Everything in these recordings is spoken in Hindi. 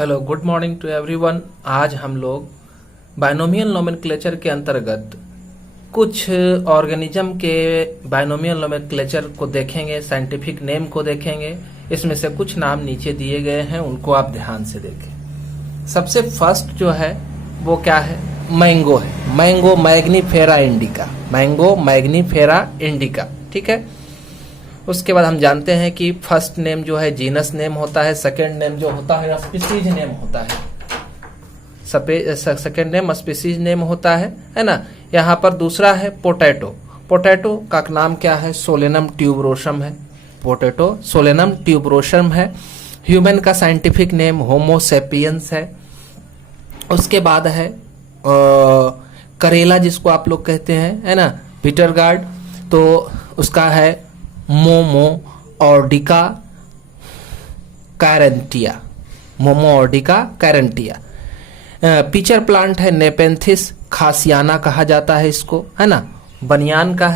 Hello, good morning to everyone. आज हम लोग बायनोमियल नोमेनक्लेचर के अंतर्गत कुछ ऑर्गेनिज्म के बायनोमियल नोमेनक्लेचर को देखेंगे, साइंटिफिक नेम को देखेंगे। इसमें से कुछ नाम नीचे दिए गए हैं, उनको आप ध्यान से देखें। सबसे फर्स्ट जो है वो क्या है? मैंगो है। Mango Mangifera indica, mango Mangifera indica, ठीक है। उसके बाद हम जानते हैं कि फर्स्ट नेम जो है जीनस नेम होता है, सेकंड नेम जो होता है स्पीसीज नेम होता है, सेकंड नेम स्पीसीज नेम होता है ना। यहाँ पर दूसरा है पोटैटो। पोटैटो का नाम क्या है? सोलेनम ट्यूबरोसम है। पोटैटो सोलेनम ट्यूबरोसम है। ह्यूमन का साइंटिफिक नेम होमो सेपियंस है। उसके बाद है करेला, जिसको आप लोग कहते हैं, है ना, पीटर गार्ड, तो उसका है मोमो ऑर्डिका कैरेंटिया, मोमो ऑर्डिका कैरेंटिया। पिचर प्लांट है नेपेंथिस खासियाना कहा जाता है इसको, है ना। बनियान का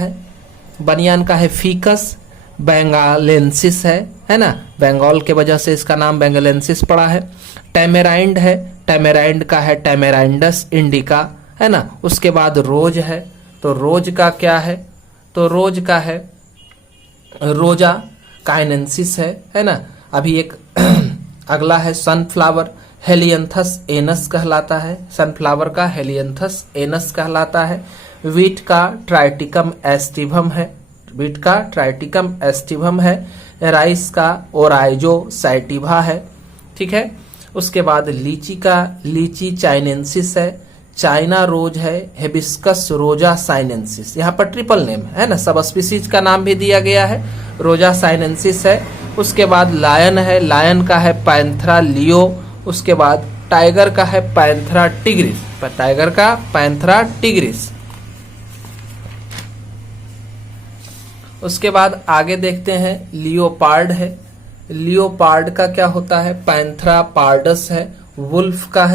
है फीकस बेंगालेंसिस है ना, बंगाल के वजह से इसका नाम बेंगालेंसिस पड़ा है। टेमेराइंड है, टेमेराइंड का है टेमेराइंडस इंडिका, है ना। उसके बाद रोज है, तो रोज का क्या है? तो रोज का है रोजा काइनेंसिस है ना। अभी एक अगला है सनफ्लावर, हेलियंथस एनस कहलाता है। सनफ्लावर का हेलियंथस एनस कहलाता है। वीट का ट्राइटिकम एस्टिवम है, वीट का ट्राइटिकम एस्टिवम है। राइस का ओराइजो सैटिवा है, ठीक है। उसके बाद लीची का लीची चाइनेंसिस है। चाइना रोज है हेबिस्कस रोजा साइनेंसिस। यहाँ पर ट्रिपल नेम है ना, सब स्पीसीज का नाम भी दिया गया है। रोजा साइनेंसिस है। उसके बाद लायन है, लायन का है पैंथरा लियो। उसके बाद टाइगर का है पैंथरा टिग्रिस, टाइगर का पैंथरा टिग्रिस। उसके बाद आगे देखते हैं लियोपार्ड है। लियोपार्ड का क्या होता है? पैंथरा पार्डस है। वुल्फ का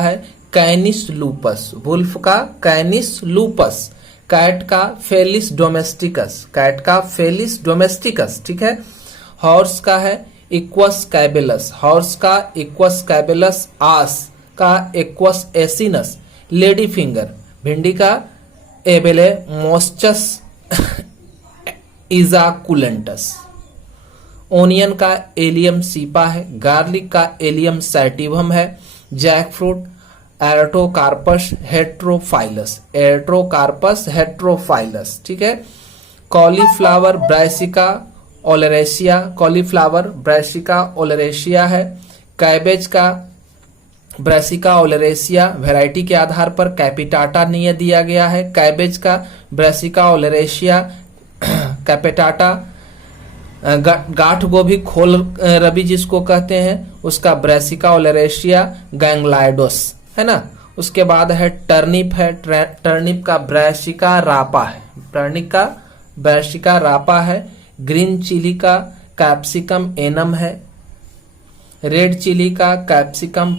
है कैनिस लूपस, वुल्फ का कैनिस लूपस। कैट का फेलिस डोमेस्टिकस, कैट का फेलिस डोमेस्टिकस, ठीक है। हॉर्स का है इक्वस कैबेलस, हॉर्स का इक्वस कैबेलस। आस का इक्वस एसिनस। लेडी फिंगर भिंडी का एबेले मोस्चस इजाकुलेंटस। ओनियन का एलियम सीपा है। गार्लिक का एलियम सैटिवम है। जैक फ्रूट एरोटोकार्पस हेट्रोफाइलस, एरोटोकार्पस हेट्रोफाइलस, ठीक है। कॉलीफ्लावर ब्रासिका ओलेरेशिया, कॉलीफ्लावर ब्रासिका ओलेरेशिया है। कैबेज का ब्रासिका ओलेरेशिया, वैरायटी के आधार पर कैपिटाटा नहीं दिया गया है। कैबेज का ब्रासिका ओलेरेशिया कैपिटाटा। गांठ गोभी खोल रबी जिसको कहते हैं, उसका ब्रासिका ओलेरेशिया गैंग्लाइडोस, है ना। उसके बाद है टर्निप टर्निप का ब्रासिका रापा है, टर्निप का ब्रासिका रापा है। ग्रीन चिली का कैप्सिकम एनम है। रेड चिली का कैप्सिकम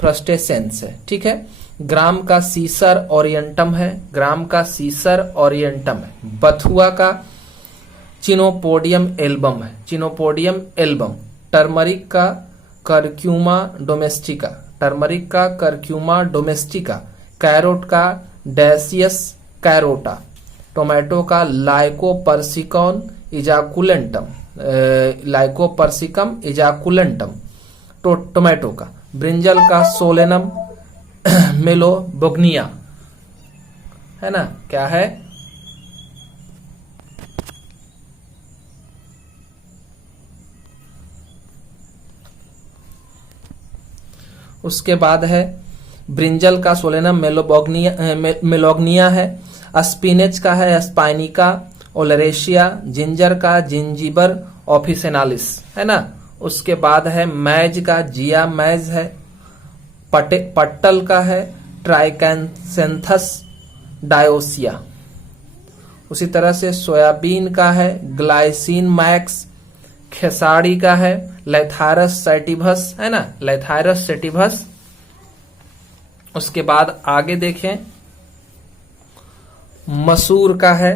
फ्रस्टेसेंस है, ठीक है। ग्राम का सीसर ओरिएंटम है, ग्राम का सीसर ओरिएंटम है। बथुआ का चिनोपोडियम एल्बम है, चिनोपोडियम एल्बम। टर्मरिक का करक्यूमा डोमेस्टिका, टर्मरिक का करक्यूमा डोमेस्टिका। कैरोट का डैसियस कैरोटा। टोमेटो का लाइकोपर्सिकम इजाकुलेंटम, लाइकोपर्सिकम इजाकुलेंटम टोमेटो का। ब्रिंजल का सोलेनम मेलोबोग्निया, है ना, क्या है? उसके बाद है ब्रिंजल का सोलेनम मेलोग्निया है। स्पिनेच का है स्पाइनिका ओलेरेशिया। जिंजर का जिंजिबर ऑफिसेनालिस, है ना। उसके बाद है मैज का जिया मैज है। पट्टल का है ट्राइकैंसेंथस डायोसिया। उसी तरह से सोयाबीन का है ग्लाइसिन मैक्स। खेसारी का है लेथारस सेटिवस, है ना, लेथारस सेटिवस। उसके बाद आगे देखें, मसूर का है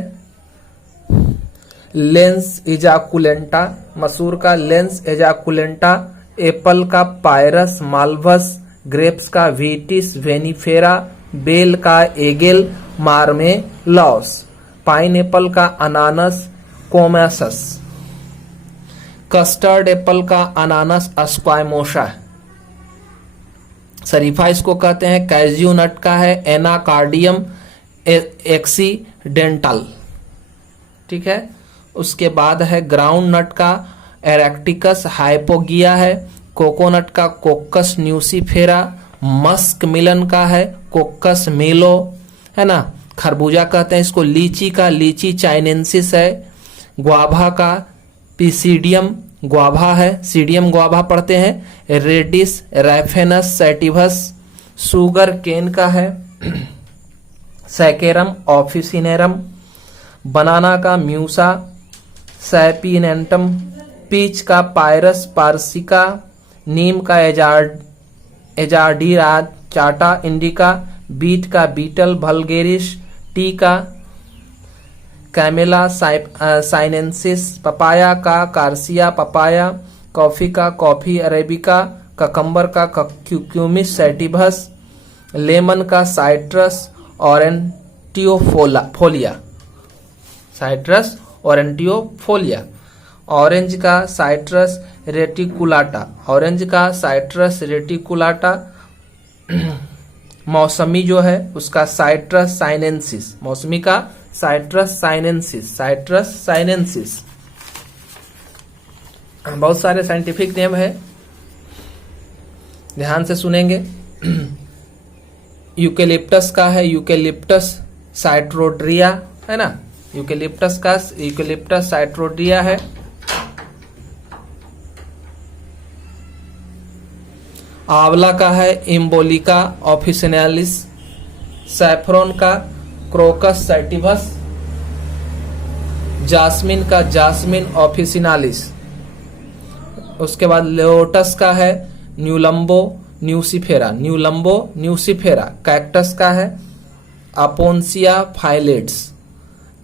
लेंस इजाकुलेंटा, मसूर का लेंस इजाकुलेंटा, एप्पल का पायरस माल्वस, ग्रेप्स का वीटिस वेनिफेरा, बेल का एगेल मार्मेलॉस, पाइन एप्पल का अनानस कोमेसस, कस्टर्ड एप्पल का अनानस स्क्वामोसा, शरीफा इसको कहते हैं, कैज्यू नट का है एनाकार्डियम एक्सीडेंटल, ठीक है। उसके बाद है ग्राउंड नट का एरेक्टिकस हाइपोगिया है, कोकोनट का कोक्कस न्यूसीफेरा, मस्क मिलन का है कोक्कस मिलो, है ना। खरबूजा कहते हैं इसको, लीची का लीची चाइनेंसिस है, ग्वाभा का पिसीडियम ग्वाभा है, सीडियम ग्वाभा पढ़ते हैं, रेडिस रैफेनस सैटिवस, सुगर केन का है सैकेरम ऑफिसिनेरम, बनाना का म्यूसा सैपिनेंटम, पीच का पायरस पार्सिका, नीम का एजार्डिया चाटा इंडिका, बीट का बीटल भल्गेरिस, टी का कैमेला साइनेंसिस, पपाया का कार्सिया पपाया, कॉफी का कॉफी अरेबिका, ककम्बर का क्यूक्यूमिस सैटिवस, लेमन का साइट्रस ऑरेंटियोफोलिया, साइट्रस ऑरेंटियोफोलिया, ऑरेंज का साइट्रस रेटिकुलाटा, ऑरेंज का साइट्रस रेटिकुलाटा, मौसमी जो है उसका साइट्रस साइनेंसिस, मौसमी का साइट्रस साइनेंसिस, साइट्रस साइनेंसिस। बहुत सारे साइंटिफिक नेम है, ध्यान से सुनेंगे। यूकेलिप्टस का है यूकेलिप्टस साइट्रोड्रिया, है ना, यूकेलिप्टस का यूकेलिप्टस साइट्रोड्रिया है। आंवला का है इम्बोलिका ऑफिसिनालिस, सैफ्रॉन का क्रोकस सैटिवस, जास्मिन का जास्मिन ऑफिसिनालिस। उसके बाद लोटस का है न्यूलम्बो न्यूसिफेरा, न्यूलम्बो न्यूसिफेरा। कैक्टस का है अपोन्सिया फाइलेट्स,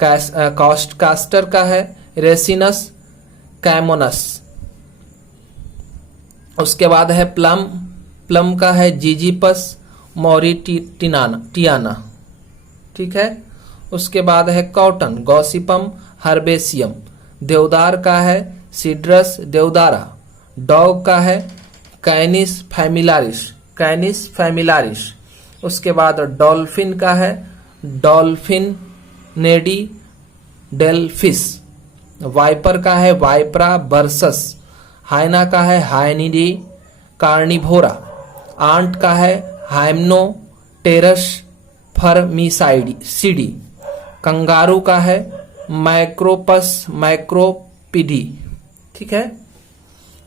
कास्टर का है रेसिनस कैमोनस। उसके बाद है प्लम, प्लम का है जीजीपस मॉरिटियाना, ठीक है। उसके बाद है कॉटन गॉसिपम हर्बेसियम, देवदार का है सिड्रस देवदारा, डॉग का है कैनिस फैमिलारिस, कैनिस फैमिलारिस। उसके बाद डॉल्फिन का है डॉल्फिन नेडी डेल्फिस, वाइपर का है वाइपरा बर्सस, हाइना का है हाइनिडी कार्निभोरा, आंट का है हाइमनो टेरस फर्मिसाइडी, कंगारू का है माइक्रोपस माइक्रोपिडी, ठीक है।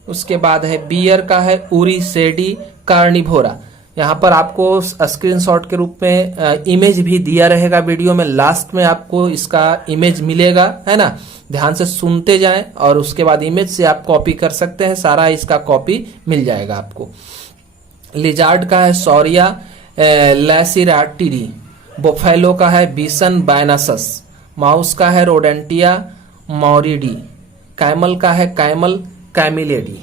उसके बाद है बियर का है उरीसेडी कार्निभोरा। यहाँ पर आपको स्क्रीनशॉट के रूप में इमेज भी दिया रहेगा वीडियो में, लास्ट में आपको इसका इमेज मिलेगा, है ना। ध्यान से सुनते जाएं और उसके बाद इमेज से आप कॉपी कर सकते हैं, सारा इसका कॉपी मिल जाएगा आपको। लिजार्ड का है सौरिया लैसिराटिडी, बोफेलो का है बिसन बायनासस, माउस का है रोडेंटिया मॉरिडी, कैमल का है कैमल कैमिलेडी।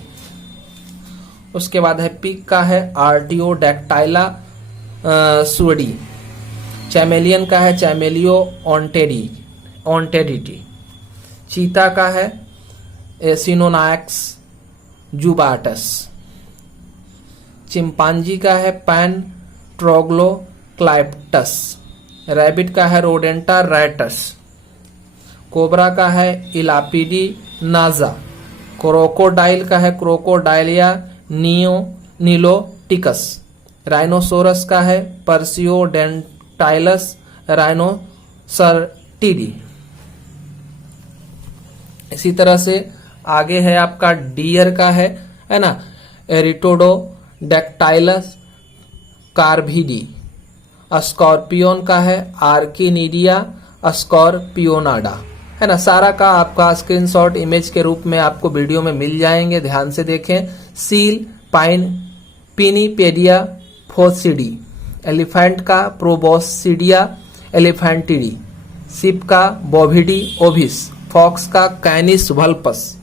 उसके बाद है पिग का है आर्टियोडैक्टाइला सुडी, चैमेलियन का है चैमेलियो ऑन्टेडिटी, चीता का है एसिनोनाक्स जुबाटस, चिंपांजी का है पैन ट्रोग्लोक्लाइप्टस, रैबिट का है रोडेंटा रैटस, कोबरा का है इलापिडी नाजा, क्रोकोडाइल का है क्रोकोडाइलिया नीलोटिकस, राइनोसोरस का है पर्सियोडेंटाइलस राइनोसर्टिडी। इसी तरह से आगे है आपका डियर का है ना, एरिटोडोडैक्टाइलस कार्भिडी, स्कॉर्पियोन का है आर्किनीडिया स्कॉर्पियोनाडा, है ना। सारा का आपका स्क्रीनशॉट इमेज के रूप में आपको वीडियो में मिल जाएंगे, ध्यान से देखें। सील पाइन पिनीपेडिया फोसिडी, एलिफेंट का प्रोबोसिडिया एलिफेंटिडी, सिप का बोविडी ओविस, फॉक्स का कैनिस वल्पस,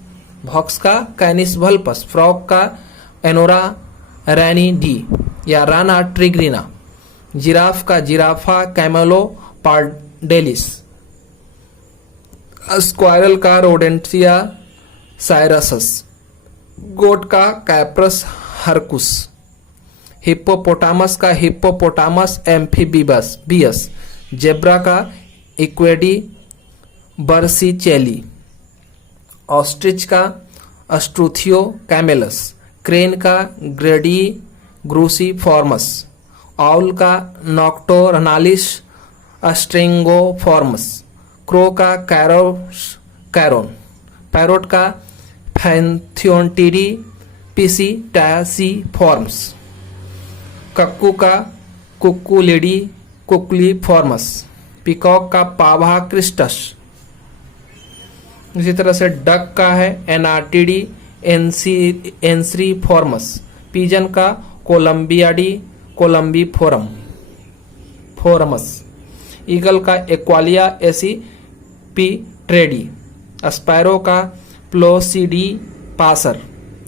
फॉक्स का कैनिस वल्पस, फ्रॉग का एनोरा रैनिडी या राना ट्रिग्रिना, जिराफ का जिराफा कैमेलो पार्डेलिस, स्क्वायरल का रोडेंटिया साइरसस, गोट का कैप्रस हरकुस, हिप्पोपोटामस का हिप्पोपोटामस एम्फीबियस, जेब्रा का इक्वेडी बर्सिचेली, ऑस्ट्रिच का अस्ट्रूथियो कैमेलस, क्रेन का ग्रेडी ग्रूसीफॉर्मस, आउल का नॉक्टोरनालिस अस्ट्रिंगोफॉर्मस, क्रो का कैरोन, पैरोट का फैंथियोन्टिडी पिसीटैसीफॉर्म्स, कक्कू का कुक्कुलिडी कुक्लीफॉर्मस, पिकॉक का पाभा क्रिस्टस, इसी तरह से डक का है एनार्टिडी एंसरीफॉर्मस, पीजन का कोलम्बियाडी कोलम्बीफोरमस, ईगल का एक्वालिया एसीपीट्रेडी, स्पैरो का प्लोसीडी पासर,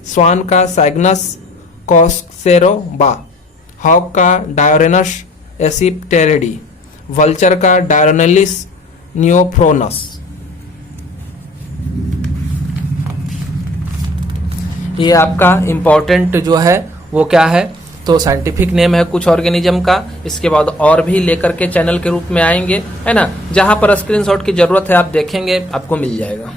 स्वान का सैग्नस कॉस्सेरोबा, हॉक का डायोरेनस एसिप्टेरिडी, वल्चर का डायोनेलिस नियोफ्रोनस। ये आपका इम्पोर्टेंट जो है वो क्या है, तो साइंटिफिक नेम है कुछ ऑर्गेनिज्म का। इसके बाद और भी लेकर के चैनल के रूप में आएंगे, है ना। जहां पर स्क्रीनशॉट की जरूरत है आप देखेंगे, आपको मिल जाएगा।